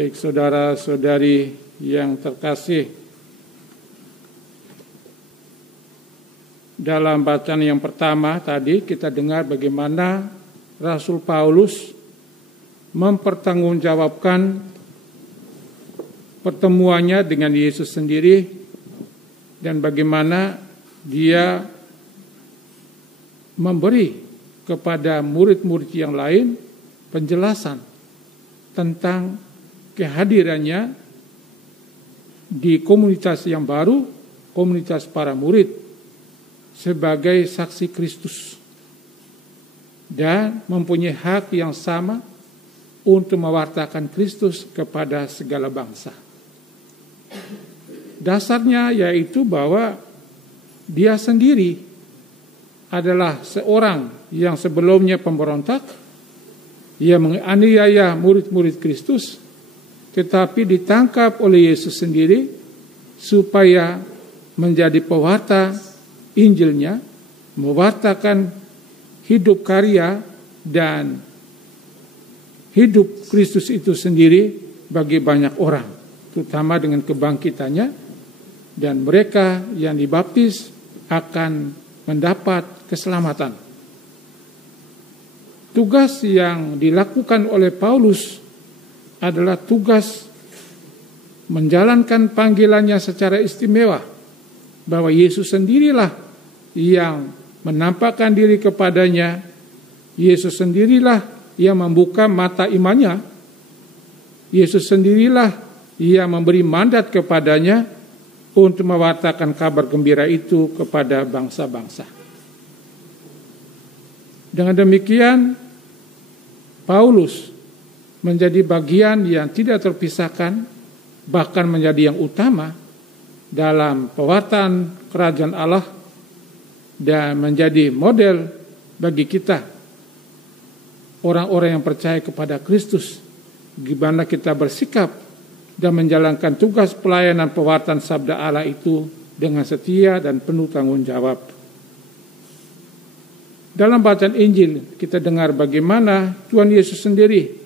Baik saudara-saudari yang terkasih, dalam bacaan yang pertama tadi kita dengar bagaimana Rasul Paulus mempertanggungjawabkan pertemuannya dengan Yesus sendiri dan bagaimana dia memberi kepada murid-murid yang lain penjelasan tentang kehadirannya di komunitas yang baru, komunitas para murid, sebagai saksi Kristus dan mempunyai hak yang sama untuk mewartakan Kristus kepada segala bangsa. Dasarnya yaitu bahwa dia sendiri adalah seorang yang sebelumnya pemberontak, ia menganiaya murid-murid Kristus, tetapi ditangkap oleh Yesus sendiri supaya menjadi pewarta Injilnya, mewartakan hidup karya dan hidup Kristus itu sendiri bagi banyak orang, terutama dengan kebangkitannya, dan mereka yang dibaptis akan mendapat keselamatan. Tugas yang dilakukan oleh Paulus adalah tugas menjalankan panggilannya secara istimewa, bahwa Yesus sendirilah yang menampakkan diri kepadanya, Yesus sendirilah yang membuka mata imannya, Yesus sendirilah yang memberi mandat kepadanya untuk mewartakan kabar gembira itu kepada bangsa-bangsa. Dengan demikian, Paulus menjadi bagian yang tidak terpisahkan, bahkan menjadi yang utama dalam pewartaan kerajaan Allah dan menjadi model bagi kita, orang-orang yang percaya kepada Kristus, gimana kita bersikap dan menjalankan tugas pelayanan pewartaan sabda Allah itu dengan setia dan penuh tanggung jawab. Dalam bacaan Injil kita dengar bagaimana Tuhan Yesus sendiri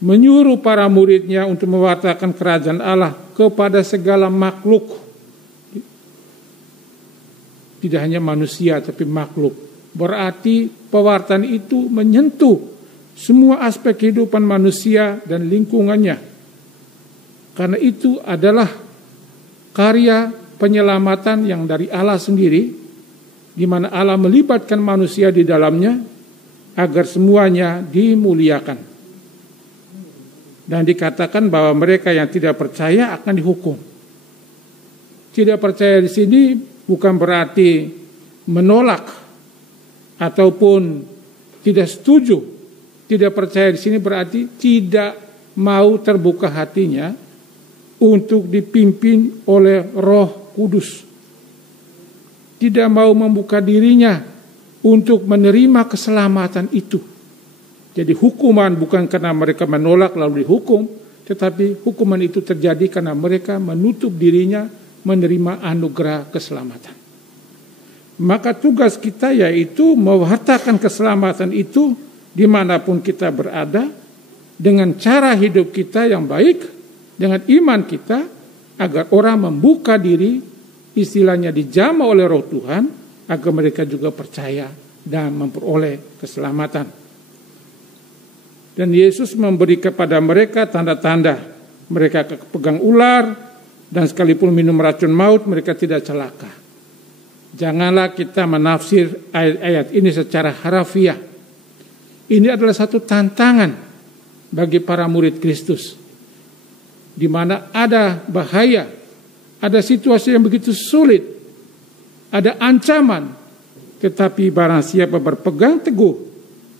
menyuruh para muridnya untuk mewartakan kerajaan Allah kepada segala makhluk. Tidak hanya manusia tapi makhluk. Berarti pewartaan itu menyentuh semua aspek kehidupan manusia dan lingkungannya. Karena itu adalah karya penyelamatan yang dari Allah sendiri, di mana Allah melibatkan manusia di dalamnya agar semuanya dimuliakan. Dan dikatakan bahwa mereka yang tidak percaya akan dihukum. Tidak percaya di sini bukan berarti menolak ataupun tidak setuju. Tidak percaya di sini berarti tidak mau terbuka hatinya untuk dipimpin oleh Roh Kudus. Tidak mau membuka dirinya untuk menerima keselamatan itu. Jadi hukuman bukan karena mereka menolak lalu dihukum, tetapi hukuman itu terjadi karena mereka menutup dirinya menerima anugerah keselamatan. Maka tugas kita yaitu mewartakan keselamatan itu dimanapun kita berada, dengan cara hidup kita yang baik, dengan iman kita, agar orang membuka diri, istilahnya dijamah oleh Roh Tuhan, agar mereka juga percaya dan memperoleh keselamatan. Dan Yesus memberi kepada mereka tanda-tanda. Mereka pegang ular, dan sekalipun minum racun maut, mereka tidak celaka. Janganlah kita menafsir ayat-ayat ini secara harafiah. Ini adalah satu tantangan bagi para murid Kristus, di mana ada bahaya, ada situasi yang begitu sulit, ada ancaman, tetapi barang siapa berpegang teguh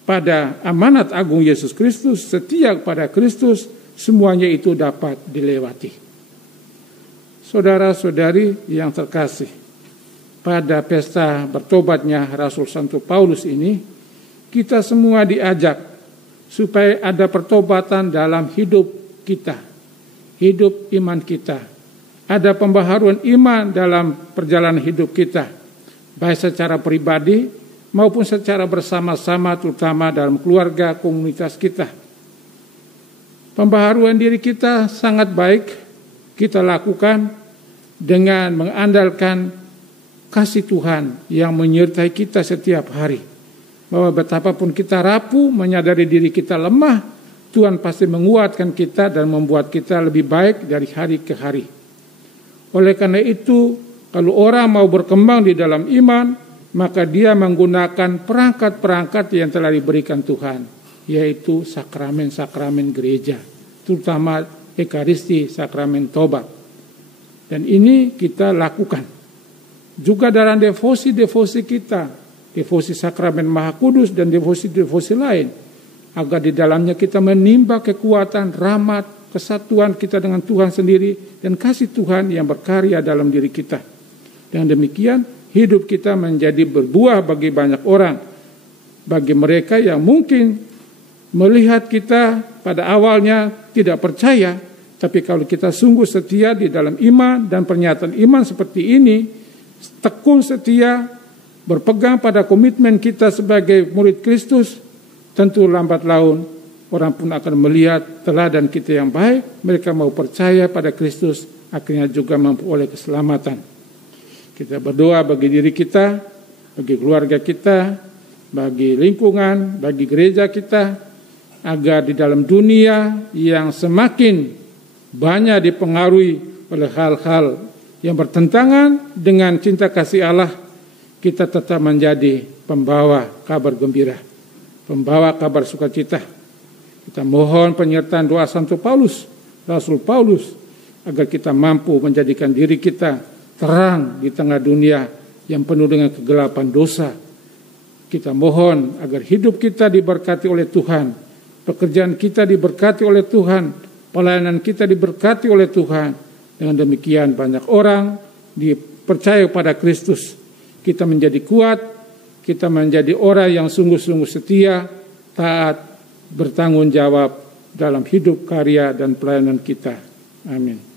pada amanat agung Yesus Kristus, setia kepada Kristus, semuanya itu dapat dilewati. Saudara-saudari yang terkasih, pada pesta bertobatnya Rasul Santo Paulus ini, kita semua diajak supaya ada pertobatan dalam hidup kita, hidup iman kita. Ada pembaharuan iman dalam perjalanan hidup kita, baik secara pribadi maupun secara bersama-sama, terutama dalam keluarga komunitas kita. Pembaharuan diri kita sangat baik kita lakukan dengan mengandalkan kasih Tuhan yang menyertai kita setiap hari. Bahwa betapapun kita rapuh, menyadari diri kita lemah, Tuhan pasti menguatkan kita dan membuat kita lebih baik dari hari ke hari. Oleh karena itu, kalau orang mau berkembang di dalam iman, maka dia menggunakan perangkat-perangkat yang telah diberikan Tuhan, yaitu sakramen-sakramen gereja, terutama Ekaristi, sakramen tobat. Dan ini kita lakukan. Juga dalam devosi-devosi kita, devosi sakramen Maha Kudus dan devosi-devosi lain, agar di dalamnya kita menimba kekuatan, rahmat, kesatuan kita dengan Tuhan sendiri, dan kasih Tuhan yang berkarya dalam diri kita. Dengan demikian, hidup kita menjadi berbuah bagi banyak orang. Bagi mereka yang mungkin melihat kita pada awalnya tidak percaya, tapi kalau kita sungguh setia di dalam iman dan pernyataan iman seperti ini, tekun setia, berpegang pada komitmen kita sebagai murid Kristus, tentu lambat laun orang pun akan melihat teladan kita yang baik, mereka mau percaya pada Kristus, akhirnya juga memperoleh keselamatan. Kita berdoa bagi diri kita, bagi keluarga kita, bagi lingkungan, bagi gereja kita, agar di dalam dunia yang semakin banyak dipengaruhi oleh hal-hal yang bertentangan dengan cinta kasih Allah, kita tetap menjadi pembawa kabar gembira, pembawa kabar sukacita. Kita mohon penyertaan doa Santo Paulus, Rasul Paulus, agar kita mampu menjadikan diri kita terang di tengah dunia yang penuh dengan kegelapan dosa. Kita mohon agar hidup kita diberkati oleh Tuhan, pekerjaan kita diberkati oleh Tuhan, pelayanan kita diberkati oleh Tuhan. Dengan demikian banyak orang dipercaya pada Kristus. Kita menjadi kuat, kita menjadi orang yang sungguh-sungguh setia, taat, bertanggung jawab dalam hidup, karya, dan pelayanan kita. Amin.